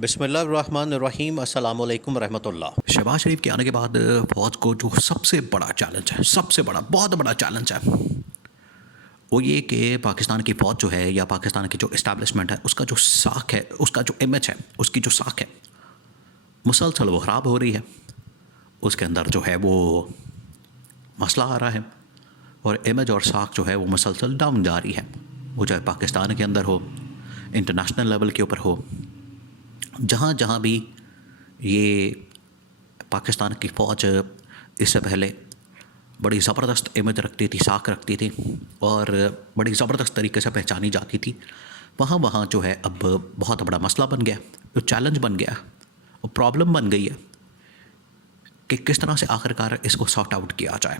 बिस्मिल्लाहिर्रहमानिर्रहीम अस्सलामु अलैकुम रहमतुल्लाह। शहबाज शरीफ के आने के बाद फौज को जो सबसे बड़ा चैलेंज है, सबसे बड़ा बहुत बड़ा चैलेंज है, वो ये कि पाकिस्तान की फ़ौज जो है या पाकिस्तान की जो इस्टेब्लिशमेंट है उसका जो साख है, उसका जो इमेज है, उसकी जो साख है मुसलसल वो ख़राब हो रही है। उसके अंदर जो है वो मसला आ रहा है और इमेज और साख जो है वो मुसलसल डाउन जा रही है। वो चाहे पाकिस्तान के अंदर हो, इंटरनेशनल लेवल के ऊपर हो, जहाँ जहाँ भी ये पाकिस्तान की फ़ौज इससे पहले बड़ी ज़बरदस्त इमेज रखती थी, साख रखती थी और बड़ी ज़बरदस्त तरीके से पहचानी जाती थी, वहाँ वहाँ जो है अब बहुत बड़ा मसला बन गया, तो चैलेंज बन गया और प्रॉब्लम बन गई है कि किस तरह से आखिरकार इसको सॉर्ट आउट किया जाए।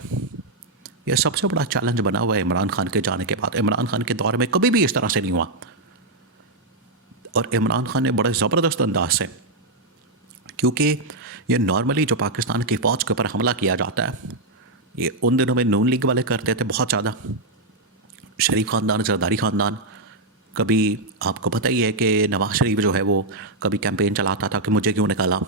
यह सबसे बड़ा चैलेंज बना हुआ है इमरान खान के जाने के बाद। इमरान खान के दौर में कभी भी इस तरह से नहीं हुआ और इमरान खान ने बड़े ज़बरदस्त अंदाज से, क्योंकि ये नॉर्मली जो पाकिस्तान की फ़ौज के ऊपर हमला किया जाता है ये उन दिनों में नून लीग वाले करते थे बहुत ज़्यादा, शरीफ ख़ानदान, जरदारी ख़ानदान। कभी आपको पता ही है कि नवाज़ शरीफ जो है वो कभी कैंपेन चलाता था कि मुझे क्यों निकाला,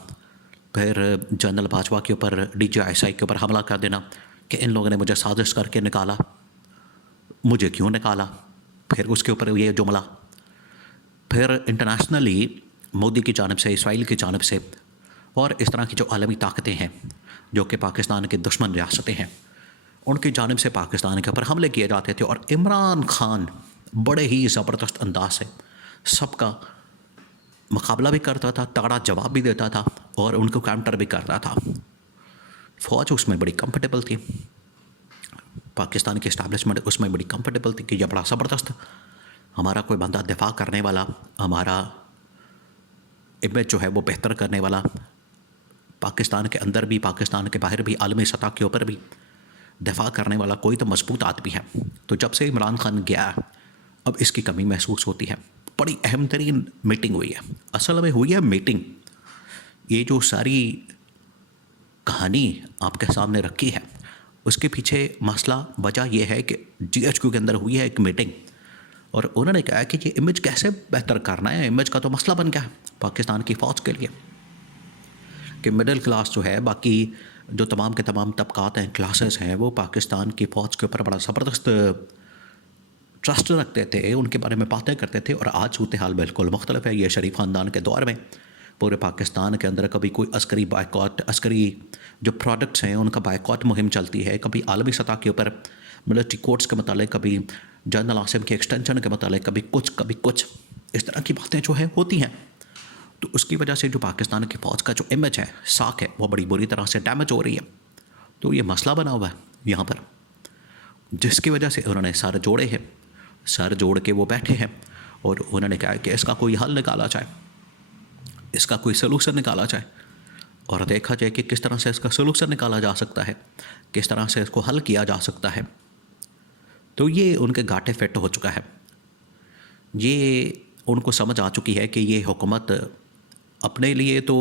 फिर जनरल बाजवा के ऊपर, DGISI के ऊपर हमला कर देना कि इन लोगों ने मुझे साजिश करके निकाला, मुझे क्यों निकाला, फिर उसके ऊपर ये जुमला, फिर इंटरनेशनली मोदी की जानिब से, इसराइल की जानिब से और इस तरह की जो आलमी ताकतें हैं जो कि पाकिस्तान के दुश्मन रियासतें हैं, उनकी जानिब से पाकिस्तान के ऊपर हमले किए जाते थे और इमरान खान बड़े ही ज़बरदस्त अंदाज से सबका मुकाबला भी करता था, तगड़ा जवाब भी देता था और उनको काउंटर भी करता था। फ़ौज उसमें बड़ी कंफर्टेबल थी, पाकिस्तान की इस्टेब्लिशमेंट उसमें बड़ी कंफर्टेबल थी कि यह बड़ा ज़बरदस्त हमारा कोई बंदा दिफा करने वाला, हमारा इमेज जो है वो बेहतर करने वाला, पाकिस्तान के अंदर भी, पाकिस्तान के बाहर भी, आलमी सतह के ऊपर भी दिफा करने वाला कोई तो मजबूत आदमी है। तो जब से इमरान खान गया अब इसकी कमी महसूस होती है। बड़ी अहम तरीन मीटिंग हुई है, असल में हुई है मीटिंग। ये जो सारी कहानी आपके सामने रखी है उसके पीछे मसला, वजह यह है कि GHQ के अंदर हुई है एक मीटिंग और उन्होंने कहा कि ये इमेज कैसे बेहतर करना है। इमेज का तो मसला बन गया पाकिस्तान की फ़ौज के लिए कि मिडिल क्लास जो है, बाकी जो तमाम के तमाम तबकात हैं, क्लासेस हैं, वो पाकिस्तान की फ़ौज के ऊपर बड़ा ज़बरदस्त ट्रस्ट रखते थे, उनके बारे में बातें करते थे। और आज सूरत हाल बिल्कुल मुख्तलिफ है। ये शरीफ ख़ानदान के दौर में पूरे पाकिस्तान के अंदर कभी कोई अस्करी बायकॉट, अस्करी जो प्रोडक्ट्स हैं उनका बायकॉट मुहिम चलती है, कभी आलमी सतह के ऊपर मिलिट्री कोर्ट्स के मतलब, कभी जनरल आसिम के एक्सटेंशन के मतलब, कभी कुछ इस तरह की बातें जो है होती हैं। तो उसकी वजह से जो पाकिस्तान की फ़ौज का जो इमेज है, साख है, वो बड़ी बुरी तरह से डैमेज हो रही है। तो ये मसला बना हुआ है यहाँ पर, जिसकी वजह से उन्होंने सर जोड़े हैं, सर जोड़ के वो बैठे हैं और उन्होंने कहा कि इसका कोई हल निकाला जाए, इसका कोई सलूशन निकाला जाए और देखा जाए कि किस तरह से इसका सलूशन निकाला जा सकता है, किस तरह से इसको हल किया जा सकता है। तो ये उनके गांठे फिट हो चुका है। ये उनको समझ आ चुकी है कि ये हुकूमत अपने लिए तो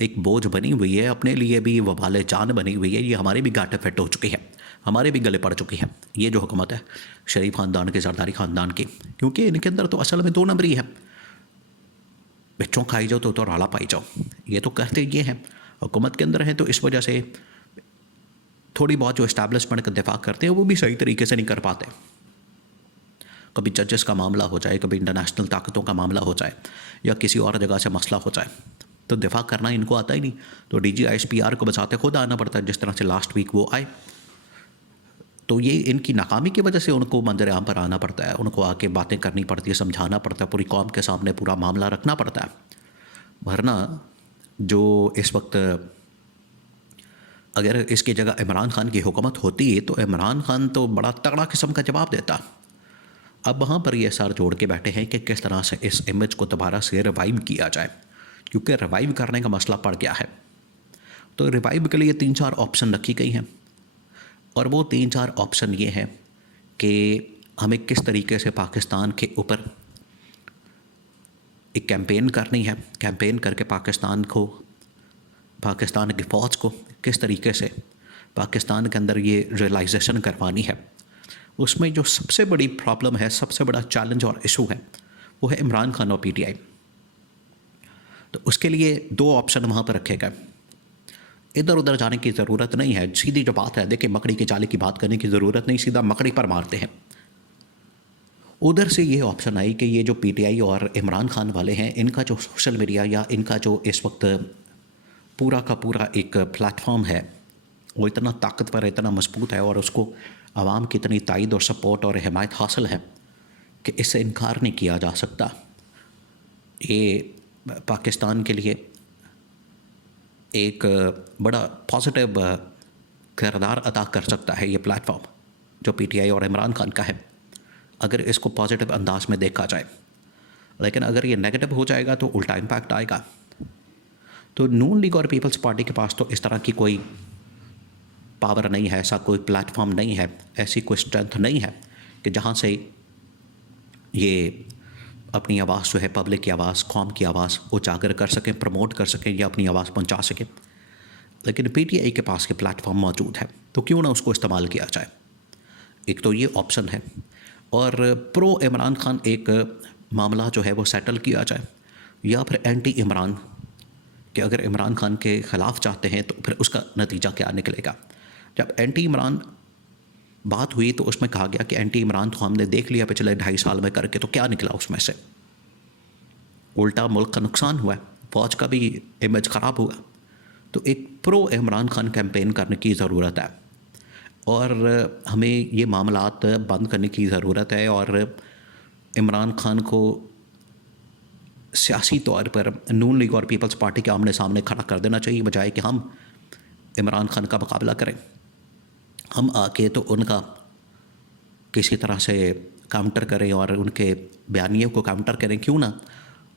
एक बोझ बनी हुई है, अपने लिए भी वबाल जान बनी हुई है। ये हमारे भी गांठे फिट हो चुकी है, हमारे भी गले पड़ चुकी है ये जो हुकूमत है शरीफ ख़ानदान के, जरदारी ख़ानदान की। क्योंकि इनके अंदर तो असल में दो नंबरी है, बच्चों खाई जाओ तो राला पाई जाओ। ये तो कहते ये हैं हुकूमत के अंदर है, तो इस वजह से थोड़ी बहुत जो इस्टेब्लिशमेंट का दिफा करते हैं वो भी सही तरीके से नहीं कर पाते। कभी जजेस का मामला हो जाए, कभी इंटरनेशनल ताकतों का मामला हो जाए या किसी और जगह से मसला हो जाए तो दिफा करना इनको आता ही नहीं। तो DGISPR को बचाते खुद आना पड़ता है, जिस तरह से लास्ट वीक वो आए। तो ये इनकी नाकामी की वजह से उनको मंजर आम पर आना पड़ता है, उनको आके बातें करनी पड़ती है, समझाना पड़ता है, पूरी कौम के सामने पूरा मामला रखना पड़ता है। वरना जो इस वक्त अगर इसकी जगह इमरान खान की हुकूमत होती तो इमरान खान तो बड़ा तगड़ा किस्म का जवाब देता। अब वहाँ पर ये सर जोड़ के बैठे हैं कि किस तरह से इस इमेज को दोबारा से रिवाइव किया जाए, क्योंकि रिवाइव करने का मसला पड़ गया है। तो रिवाइव के लिए 3-4 ऑप्शन रखी गई हैं और वो 3-4 ऑप्शन ये हैं कि हमें किस तरीके से पाकिस्तान के ऊपर एक कैंपेन करनी है, कैंपेन करके पाकिस्तान को, पाकिस्तान की फ़ौज को किस तरीके से पाकिस्तान के अंदर ये रियलाइजेशन करवानी है। उसमें जो सबसे बड़ी प्रॉब्लम है, सबसे बड़ा चैलेंज और इशू है, वो है इमरान खान और PTI। तो उसके लिए 2 ऑप्शन वहाँ पर रखे गए। इधर उधर जाने की ज़रूरत नहीं है, सीधी जो बात है, देखिए मकड़ी के जाले की बात करने की ज़रूरत नहीं, सीधा मकड़ी पर मारते हैं। उधर से ये ऑप्शन आई कि ये जो पीटीआई और इमरान खान वाले हैं, इनका जो सोशल मीडिया या इनका जो इस वक्त पूरा का पूरा एक प्लेटफॉर्म है, वो इतना ताकतवर है, इतना मजबूत है, और उसको आवाम की इतनी तायद और सपोर्ट और हिमायत हासिल है कि इससे इनकार नहीं किया जा सकता। ये पाकिस्तान के लिए एक बड़ा पॉजिटिव किरदार अदा कर सकता है ये प्लेटफॉर्म जो पीटीआई और इमरान खान का है, अगर इसको पॉजिटिव अंदाज में देखा जाए। लेकिन अगर ये नेगेटिव हो जाएगा तो उल्टा इम्पैक्ट आएगा। तो नून लीग और पीपल्स पार्टी के पास तो इस तरह की कोई पावर नहीं है, ऐसा कोई प्लेटफॉर्म नहीं है, ऐसी कोई स्ट्रेंथ नहीं है कि जहाँ से ये अपनी आवाज़ जो है, पब्लिक की आवाज़, कौम की आवाज़ उजागर कर सकें, प्रमोट कर सकें या अपनी आवाज़ पहुंचा सकें। लेकिन पीटीआई के पास ये प्लेटफॉर्म मौजूद है, तो क्यों ना उसको इस्तेमाल किया जाए। एक तो ये ऑप्शन है, और प्रो इमरान खान एक मामला जो है वो सेटल किया जाए, या फिर एंटी इमरान कि अगर इमरान खान के ख़िलाफ़ चाहते हैं तो फिर उसका नतीजा क्या निकलेगा। जब एंटी इमरान बात हुई तो उसमें कहा गया कि एंटी इमरान तो हमने देख लिया पिछले 2.5 साल में करके, तो क्या निकला उसमें से, उल्टा मुल्क का नुकसान हुआ, फ़ौज का भी इमेज ख़राब हुआ। तो एक प्रो इमरान खान कैंपेन करने की ज़रूरत है, और हमें ये मामलात बंद करने की ज़रूरत है, और इमरान खान को सियासी तौर पर नून लीग और पीपल्स पार्टी के आमने सामने खड़ा कर देना चाहिए, बजाय कि हम इमरान खान का मुकाबला करें। हम आके तो उनका किसी तरह से काउंटर करें और उनके बयानियों को काउंटर करें। क्यों ना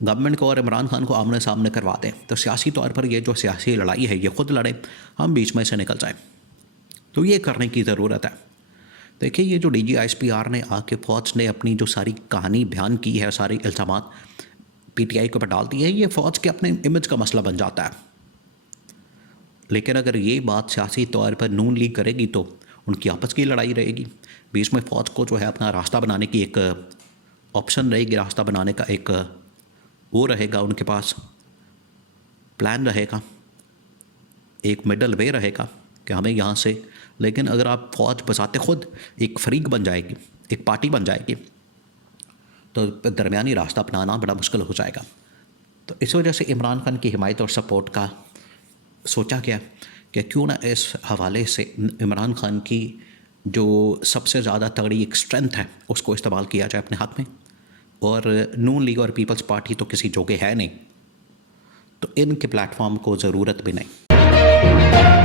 गवर्नमेंट को और इमरान खान को आमने सामने करवा दें, तो सियासी तौर पर ये जो सियासी लड़ाई है ये ख़ुद लड़ें, हम बीच में से निकल जाएं। तो ये करने की ज़रूरत है। देखिए, ये जो DGISPR ने आके फ़ौज ने अपनी जो सारी कहानी बयान की है, सारे इल्ज़ामात पीटीआई के ऊपर डाल दिए हैं, ये फ़ौज के अपने इमेज का मसला बन जाता है। लेकिन अगर ये बात सियासी तौर पर नून लीग करेगी तो उनकी आपस की लड़ाई रहेगी, बीच में फ़ौज को जो है अपना रास्ता बनाने की एक ऑप्शन रहेगी, रास्ता बनाने का एक वो रहेगा, उनके पास प्लान रहेगा, एक मिडल वे रहेगा कि हमें यहाँ से। लेकिन अगर आप फ़ौज बसाते खुद एक फरीक बन जाएगी, एक पार्टी बन जाएगी, तो दरमियानी रास्ता अपनाना बड़ा मुश्किल हो जाएगा। तो इस वजह से इमरान खान की हिमायत और सपोर्ट का सोचा गया कि क्यों ना इस हवाले से इमरान खान की जो सबसे ज़्यादा तगड़ी एक स्ट्रेंथ है उसको इस्तेमाल किया जाए अपने हाथ में। और नून लीग और पीपल्स पार्टी तो किसी जोगे है नहीं, तो इनके प्लेटफॉर्म को ज़रूरत भी नहीं।